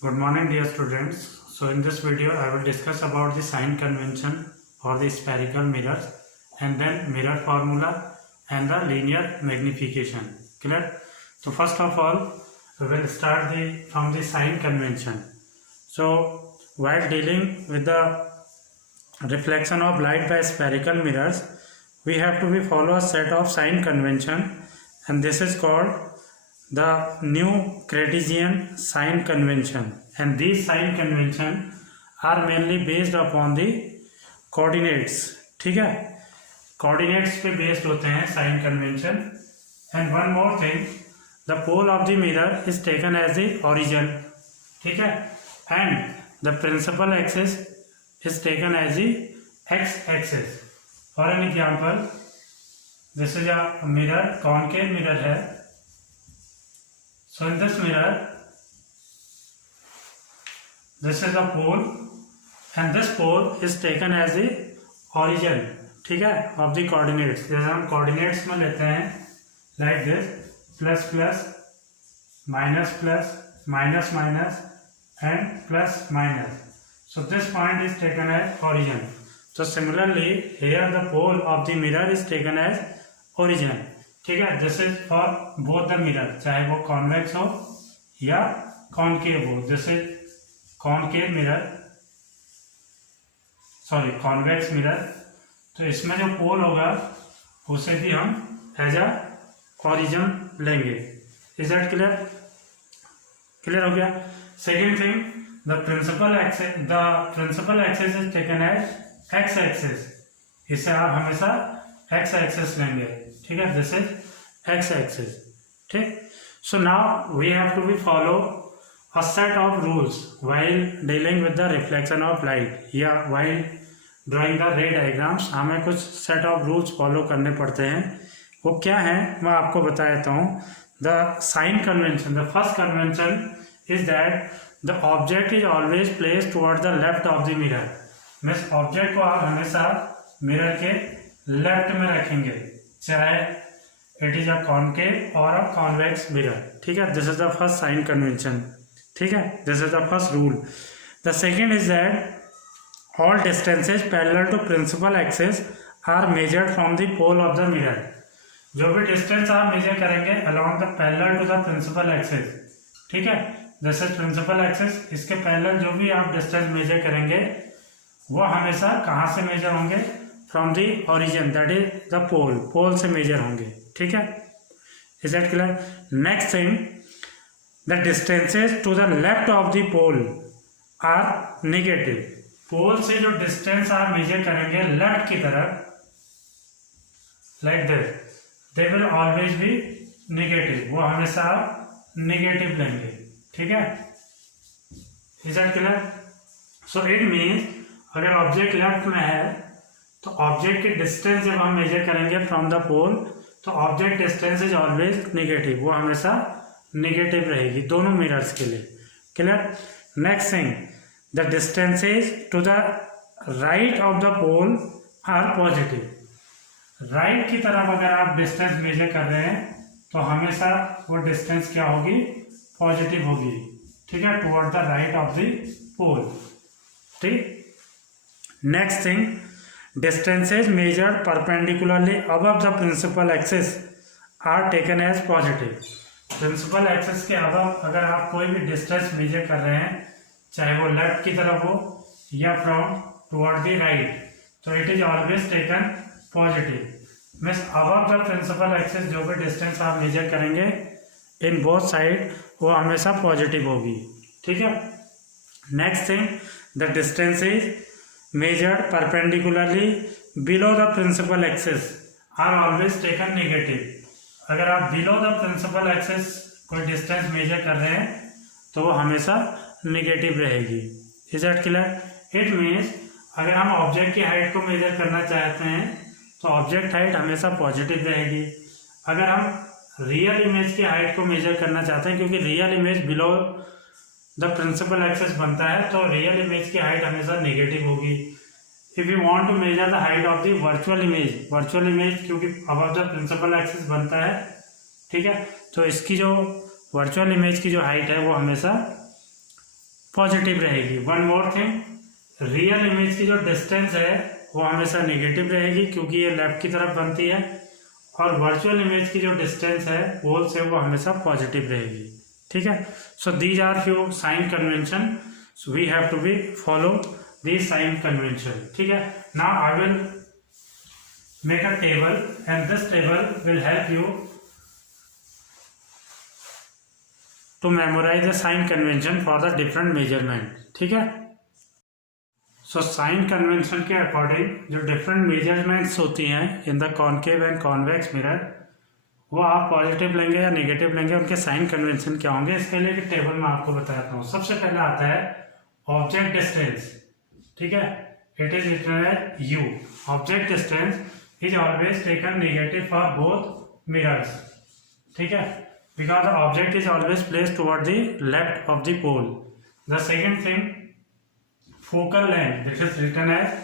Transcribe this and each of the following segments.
Good morning, dear students. So in this video I will discuss about the sign convention for the spherical mirrors and then mirror formula and the linear magnification. Clear? So first of all we will start from the sign convention. So while dealing with the reflection of light by spherical mirrors, we have to follow a set of sign convention, and this is called the new Cartesian sign convention, and these sign convention are mainly based upon the coordinates. ठीक है, coordinates पे based होते हैं sign convention. And one more thing, the pole of the mirror is taken as the origin. ठीक है, and the principal axis is taken as the x-axis. For an example, this is a mirror, concave mirror है. So in this mirror, this is a pole and this pole is taken as the origin, ठीक है, of the coordinates. जैसे हम coordinates में लेते हैं like this, plus plus, minus plus, minus minus and plus minus. So this point is taken as origin. So similarly here the pole of the mirror is taken as origin. ठीक है, this is for both the mirror, चाहे वो convex हो या concave हो. जैसे concave mirror, sorry convex mirror, तो इसमें जो पोल होगा उसे भी हम एज अ ओरिजिन लेंगे. Is that clear? क्लियर हो गया. Second thing, the principal axis is taken as X axis. इसे आप हमेशा एक्स एक्सिस लेंगे. ठीक है, दिस इज एक्स एक्सिस. ठीक. So now we have to be follow a set of rules while dealing with the reflection of light या while drawing the ray diagrams. हमें कुछ सेट ऑफ रूल्स फॉलो करने पड़ते हैं. वो क्या है मैं आपको बता देता हूँ. The sign convention, the first convention is that the object is always place toward the left of the mirror. Means object को आप हमेशा मिरर के लेफ्ट में रखेंगे, चाहे इट इज अ कॉनकेव और अ कॉन्वेक्स मिरर. ठीक है, this is the first sign convention. ठीक है, this is the first rule. The second is that all distances parallel to principal axis are measured from the pole of the mirror. जो भी distance आप measure करेंगे along the parallel to the principal axis. ठीक है, this is principal axis. इसके parallel जो भी आप डिस्टेंस मेजर करेंगे वो हमेशा कहाँ से मेजर होंगे? From the origin, that is the pole. Pole से मेजर होंगे. ठीक है, is that clear? Next thing, the distances to the left of the pole are negative. Pole से जो डिस्टेंस आप मेजर करेंगे लेफ्ट की तरफ, like this, they will always be negative. वो हमेशा आप नेगेटिव लेंगे. ठीक है, is that clear? So it means अगर ऑब्जेक्ट लेफ्ट में है तो ऑब्जेक्ट की डिस्टेंस जब हम मेजर करेंगे फ्रॉम द पोल तो object distance is always negative. वो हमेशा नेगेटिव रहेगी दोनों मिरर्स के लिए. Clear? Next thing, the distances to the right of the pole are positive. Right की तरफ अगर आप डिस्टेंस मेजर कर रहे हैं तो हमेशा वो डिस्टेंस क्या होगी? पॉजिटिव होगी. ठीक है, toward the right of the pole. ठीक. Next thing, distances measured perpendicularly above the principal axis are taken as positive. Principal axis के above अगर आप कोई भी डिस्टेंस मेजर कर रहे हैं, चाहे वो लेफ्ट की तरफ हो या फ्रॉम टुवर्ड द राइट, तो it is always taken positive. Means above the principal axis जो भी डिस्टेंस आप मेजर करेंगे इन बोथ साइड वो हमेशा पॉजिटिव होगी. ठीक है. Next thing, the distances measured perpendicularly below the principal axis are always taken negative. अगर आप below the principal axis कोई डिस्टेंस मेजर कर रहे हैं तो वो हमेशा नेगेटिव रहेगी. Is that clear? It means अगर हम ऑब्जेक्ट की हाइट को मेजर करना चाहते हैं तो ऑब्जेक्ट हाइट हमेशा पॉजिटिव रहेगी. अगर हम रियल इमेज की हाइट को मेजर करना चाहते हैं, क्योंकि real image below the principal axis बनता है, तो रियल इमेज की हाइट हमेशा नेगेटिव होगी. If you want to measure the height of the virtual image क्योंकि अबव द प्रिंसिपल एक्सिस बनता है. ठीक है, तो इसकी जो वर्चुअल इमेज की जो हाइट है वो हमेशा पॉजिटिव रहेगी। One more thing, real image की जो डिस्टेंस है वो हमेशा नेगेटिव रहेगी क्योंकि ये लेफ्ट की तरफ बनती है, और वर्चुअल इमेज की जो डिस्टेंस है पोल से वो हमेशा पॉजिटिव रहेगी। ठीक है, so these are few sign convention, so we have to be follow this sign convention. ठीक है, now I will make a table and this table will help you to memorize the sign convention for the different measurement. ठीक है, so sign convention के according जो different measurements होती हैं in the concave and convex mirror, वो आप positive लेंगे या नेगेटिव लेंगे, उनके साइन कन्वेंशन क्या होंगे, इसके लिए एक टेबल में आपको बताता हूँ। सबसे पहले आता है ऑब्जेक्ट डिस्टेंस। ठीक है, it is written as u. Object distance is always taken negative for both mirrors. ठीक है, because the object is always placed toward the left of the pole. The second thing, focal length, this is written as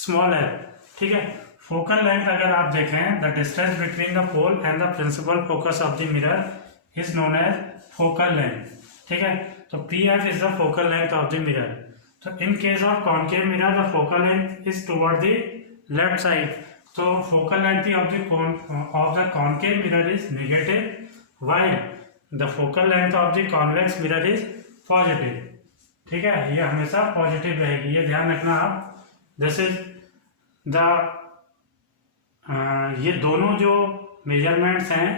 small l. ठीक है, focal length अगर आप देखें, the distance between the pole and the principal focus of the mirror is known as focal length. ठीक है, तो PF is the focal length of the mirror. So in case of concave mirror, the focal length is toward the left side. So focal length of the concave mirror is negative, while the focal length of the convex mirror is positive. ठीक है, ये हमेशा positive रहेगी, ये ध्यान रखना आप। This is the ये दोनों जो मेजरमेंट्स हैं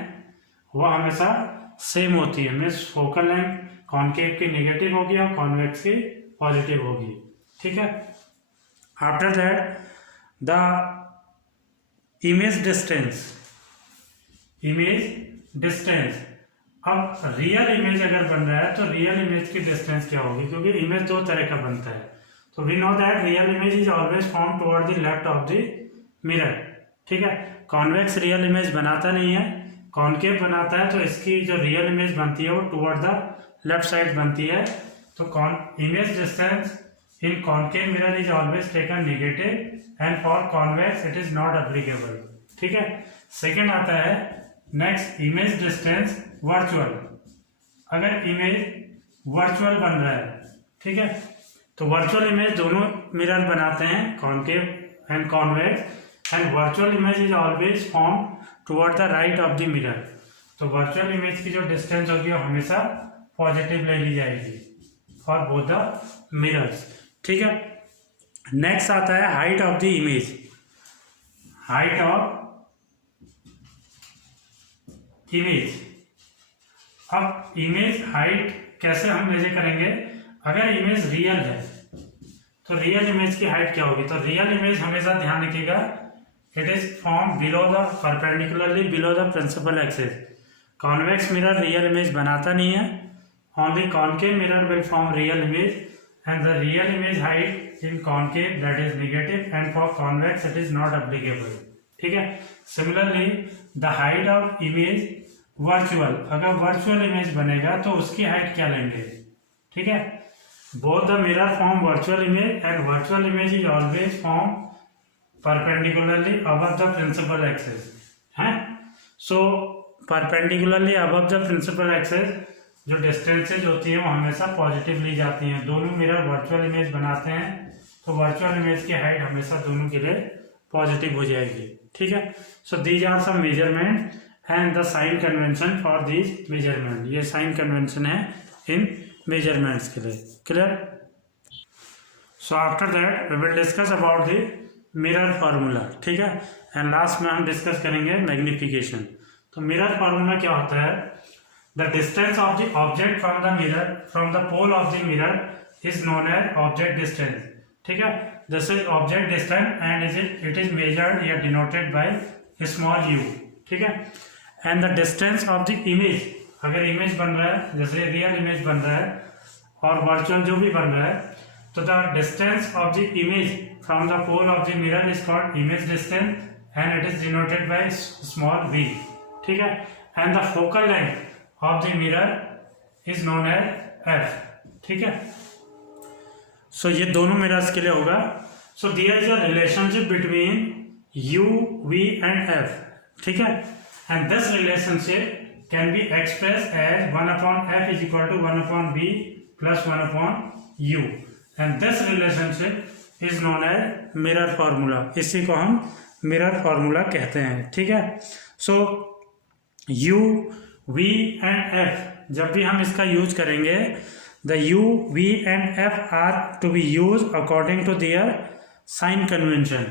वो हमेशा सेम होती है, मीन्स फोकल लेंथ कॉनकेव की नेगेटिव होगी और कॉन्वेक्स की पॉजिटिव होगी। ठीक है, after that the image distance, distance. अब रियल इमेज अगर बन रहा है तो रियल इमेज की डिस्टेंस क्या होगी, क्योंकि इमेज दो तरह का बनता है। तो we know that real image is always form toward the left of the mirror. ठीक है, कॉन्वेक्स रियल इमेज बनाता नहीं है, कॉनकेव बनाता है, तो इसकी जो रियल इमेज बनती है वो टुवर्ड द लेफ्ट साइड बनती है। तो image distance in concave mirror is always taken negative and for convex it is not applicable. ठीक है, सेकेंड आता है नेक्स्ट इमेज डिस्टेंस वर्चुअल। अगर इमेज वर्चुअल बन रहा है, ठीक है, तो वर्चुअल इमेज दोनों मिरर बनाते हैं, concave and convex, and virtual image is always form toward the right of the mirror. तो वर्चुअल इमेज की जो डिस्टेंस होगी वो हमेशा पॉजिटिव ले ली जाएगी फॉर बोथ द मिरर्स। ठीक है, नेक्स्ट आता है height of the image. Height of image, अब इमेज हाइट कैसे हम मेजर करेंगे, अगर इमेज रियल है तो रियल इमेज की हाइट क्या होगी। तो रियल इमेज हमेशा ध्यान रखिएगा, it is form below the perpendicularly below the principal axis. Convex mirror real image बनाता नहीं है, only concave mirror will form real image, and the real image height in concave that is negative and for convex it is not applicable. ठीक है, similarly the height of image virtual, अगर virtual image बनेगा तो उसकी height क्या लेंगे। ठीक है, both the mirror form virtual image and virtual image is always form perpendicularly above the principal axis है। So perpendicularly above the principal axis जो डिस्टेंसेज होती है वो हमेशा पॉजिटिव ली जाती हैं। दोनों मिरर वर्चुअल इमेज बनाते हैं तो वर्चुअल इमेज की हाइट हमेशा दोनों के लिए पॉजिटिव हो जाएगी। ठीक है, so these are some measurement and the sign convention for these measurement. ये साइन कन्वेंशन है इन मेजरमेंट्स के लिए। Clear? So after that we will discuss about the mirror formula. ठीक है, एंड लास्ट में हम डिस्कस करेंगे मैग्निफिकेशन। तो मिरर फार्मूला क्या होता है, the distance of the object from the mirror from the pole of the mirror is known as object distance. ठीक है, this is object distance and it is measured या denoted by small u. ठीक है, and the distance of the image, अगर image बन रहा है जैसे रियल इमेज बन रहा है और वर्चुअल जो भी बन रहा है, तो the distance of the image from the pole of the mirror is called image distance and it is denoted by small v। ठीक है, and the focal length of the mirror is known as f। ठीक है, सो ये दोनों mirrors के लिए होगा। So there is a relationship between u, v and f। ठीक है, and this relationship can be expressed as 1/f is equal to 1/b plus 1 upon u, and this relationship is known as mirror formula. इसी को हम mirror formula कहते हैं, ठीक है। So u, v and f, जब भी हम इसका यूज करेंगे, the u, v and f are to be use according to their sign convention,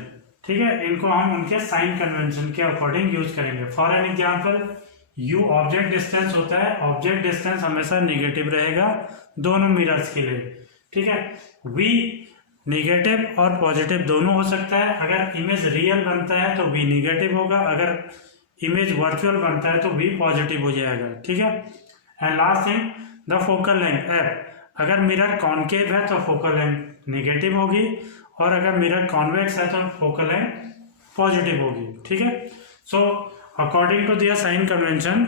ठीक है। इनको हम उनके साइन कन्वेंशन के अकॉर्डिंग यूज करेंगे। For an example, u object distance होता है, ऑब्जेक्ट डिस्टेंस हमेशा नेगेटिव रहेगा दोनों मिरर्स के लिए, ठीक है। v नेगेटिव और पॉजिटिव दोनों हो सकता है। अगर इमेज रियल बनता है तो v नेगेटिव होगा, अगर इमेज वर्चुअल बनता है तो v पॉजिटिव हो जाएगा, ठीक है। And last thing, the focal length f, अगर मिरर कॉनकेव है तो फोकल लेंथ नेगेटिव होगी, और अगर मिरर कॉन्वेक्स है तो फोकल लेंथ पॉजिटिव होगी, ठीक है। So according to their sign convention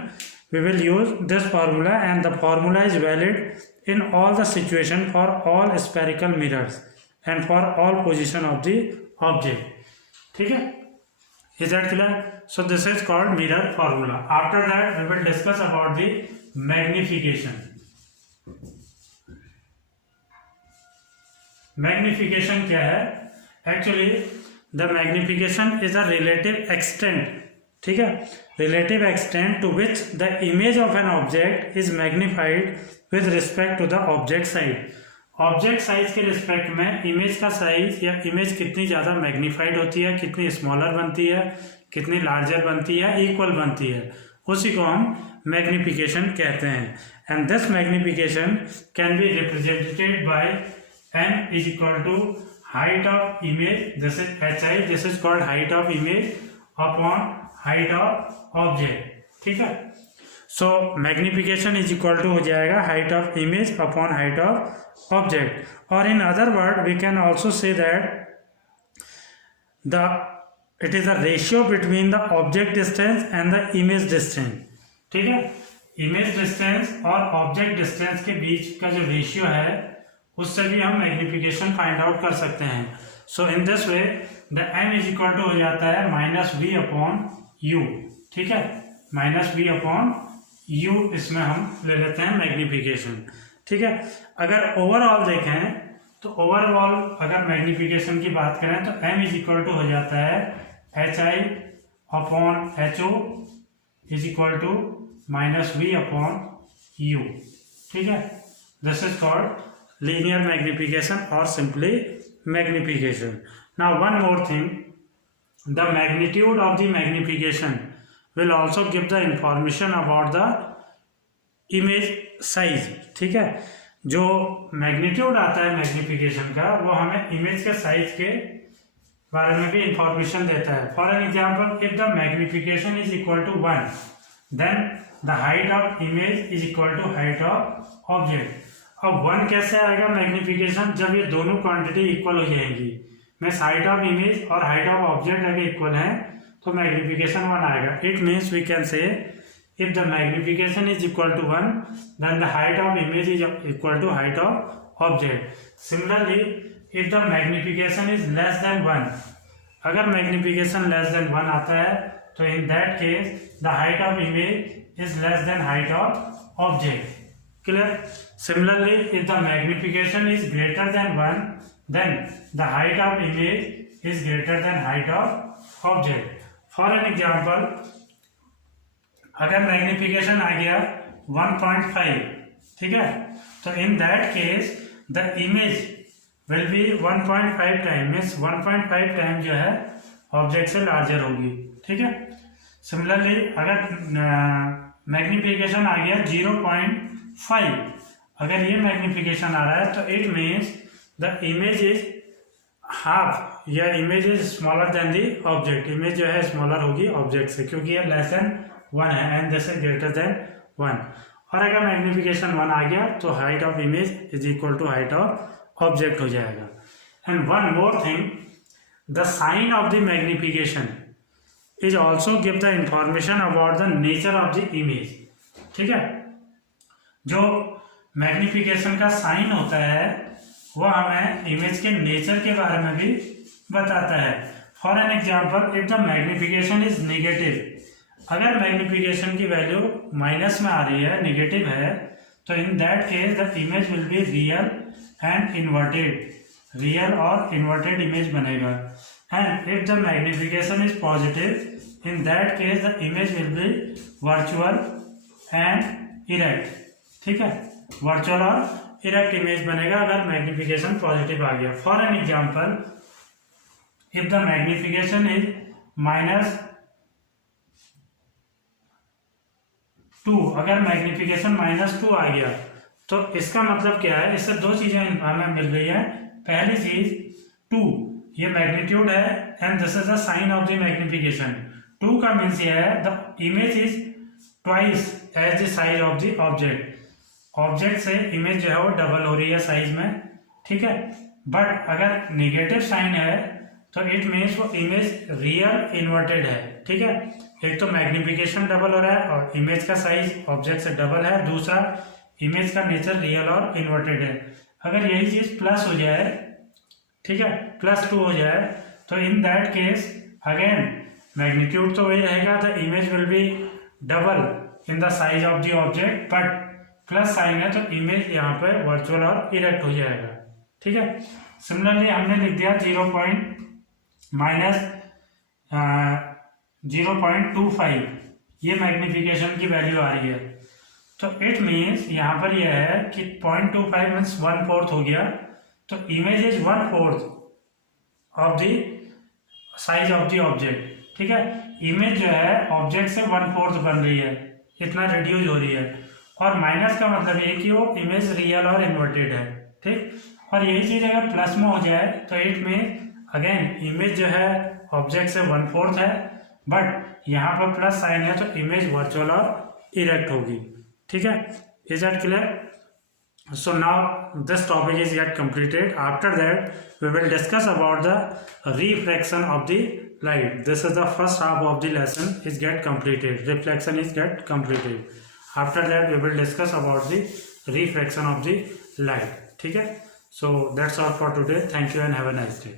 we will use this formula, and the formula is valid in all the situation for all spherical mirrors and for all position of the object, ठीक है। Is that clear? So this is called mirror formula. After that we will discuss about the magnification. Magnification क्या है? Actually the magnification is a relative extent, ठीक है, relative extent to which the image of an object is magnified with respect to the object size. Object size के respect में image का size या image कितनी ज़्यादा मैग्नीफाइड होती है, कितनी स्मॉलर बनती है, कितनी लार्जर बनती है, इक्वल बनती है, उसी को हम मैग्निफिकेशन कहते हैं। And this magnification can be represented by n is equal to height of image, this is hi, this is called height of image upon height of object, ठीक है। So magnification is equal to हो जाएगा height of image upon height of object, और in other word we can also say that it is the ratio between the object distance and the image distance, ठीक है। Image distance और object distance के बीच का जो ratio है उससे भी हम मैग्निफिकेशन फाइंड आउट कर सकते हैं। So in this way the m is equal to हो जाता है -v अपॉन u, ठीक है, -v अपॉन u, इसमें हम ले लेते हैं मैग्निफिकेशन, ठीक है। अगर ओवरऑल देखें तो ओवरऑल अगर मैग्निफिकेशन की बात करें तो m इज इक्वल टू हो जाता है hi upon ho is equal to -v upon u, ठीक है। This is called linear magnification और simply magnification. Now one more thing, the magnitude of the magnification will also give the information about the image size, ठीक है। जो magnitude आता है magnification का वो हमें इमेज के साइज के बारे में भी इंफॉर्मेशन देता है। For an example, if the magnification is equal to 1 then the height of image is equal to height of object. अब 1 कैसे आएगा मैग्निफिकेशन? जब ये दोनों क्वांटिटी इक्वल हो जाएंगी, मीन्स हाइट ऑफ इमेज और हाइट ऑफ ऑब्जेक्ट अगर इक्वल है तो मैग्निफिकेशन 1 आएगा। It means we can say if the magnification is equal to 1 then the height of image is equal to height of object. Similarly if the magnification is less than 1, अगर magnification less than 1 आता है तो in that case the height of image is less than height of object. Clear? Similarly, if the magnification is greater than 1, then the height of image is greater than height of object. For an example, अगर magnification आ गया 1.5, ठीक है, तो in that case the image will be 1.5 time, means 1.5 time जो है object से larger होगी, ठीक है। सिमिलरली अगर मैग्निफिकेशन आ गया 0.5, अगर ये मैग्निफिकेशन आ रहा है तो it means the image is half या image is smaller than the object. Image जो है स्मॉलर होगी ऑब्जेक्ट से, क्योंकि ये लेस देन 1 है and this is greater than 1। और अगर मैग्निफिकेशन 1 आ गया तो height of image is equal to height of object हो जाएगा। And one more thing, the sign of the magnification is also give the information about the nature of the image, ठीक है। जो मैग्निफिकेशन का sign होता है वो हमें इमेज के नेचर के बारे में भी बताता है। For an example, if the magnification is negative, अगर मैग्निफिकेशन की वैल्यू माइनस में आ रही है, नेगेटिव है, तो in that case the image will be real and inverted, real और इन्वर्टेड इमेज बनेगा। And if the magnification is positive in that case the image will be virtual and erect. ठीक है, virtual और erect image बनेगा अगर magnification positive आ गया। For an example, if the magnification is -2, अगर magnification -2 आ गया तो इसका मतलब क्या है, इससे दो चीजें हमें मिल रही है। पहली चीज 2, ये मैग्नीट्यूड है and this is the sign of the magnification. 2 का मीन्स ये है the image is twice as the size of the object. Object से इमेज जो है वो डबल हो रही है साइज में। ठीक है, बट अगर नेगेटिव साइन है तो इट मीन्स वो इमेज रियल इन्वर्टेड है। ठीक है, एक तो मैग्निफिकेशन डबल हो रहा है और इमेज का साइज ऑब्जेक्ट से डबल है, दूसरा इमेज का नेचर रियल और इन्वर्टेड है। अगर यही चीज प्लस हो जाए, ठीक है, +2 हो जाए, तो in that case again magnitude तो वही रहेगा, the image will be double in the size of the object, but plus sign है तो इमेज यहाँ पे वर्चुअल और इरेक्ट हो जाएगा। ठीक है, सिमिलरली हमने लिख दिया 0.25 ये मैग्निफिकेशन की वैल्यू आ रही है। तो इट मीन्स यहाँ पर यह है कि 0.25 मीन्स 1/4 हो गया, तो image is 1/4 of the size of the object. ठीक है, इमेज जो है ऑब्जेक्ट से 1/4 बन रही है, इतना रिड्यूस हो रही है। और माइनस का मतलब ये कि वो इमेज रियल और इन्वर्टेड है। ठीक, और यही चीज अगर प्लस में हो जाए तो इट मीन अगेन इमेज जो है ऑब्जेक्ट से 1/4 है, बट यहाँ पर प्लस साइन है तो इमेज वर्चुअल और इरेक्ट होगी। ठीक है, is that clear? So now this topic is yet completed. After that we will discuss about the refraction of the light. This is the first half of the lesson is get completed. Reflection is get completed. After that we will discuss about the refraction of the light. ठीक है, so that's all for today. Thank you and have a nice day.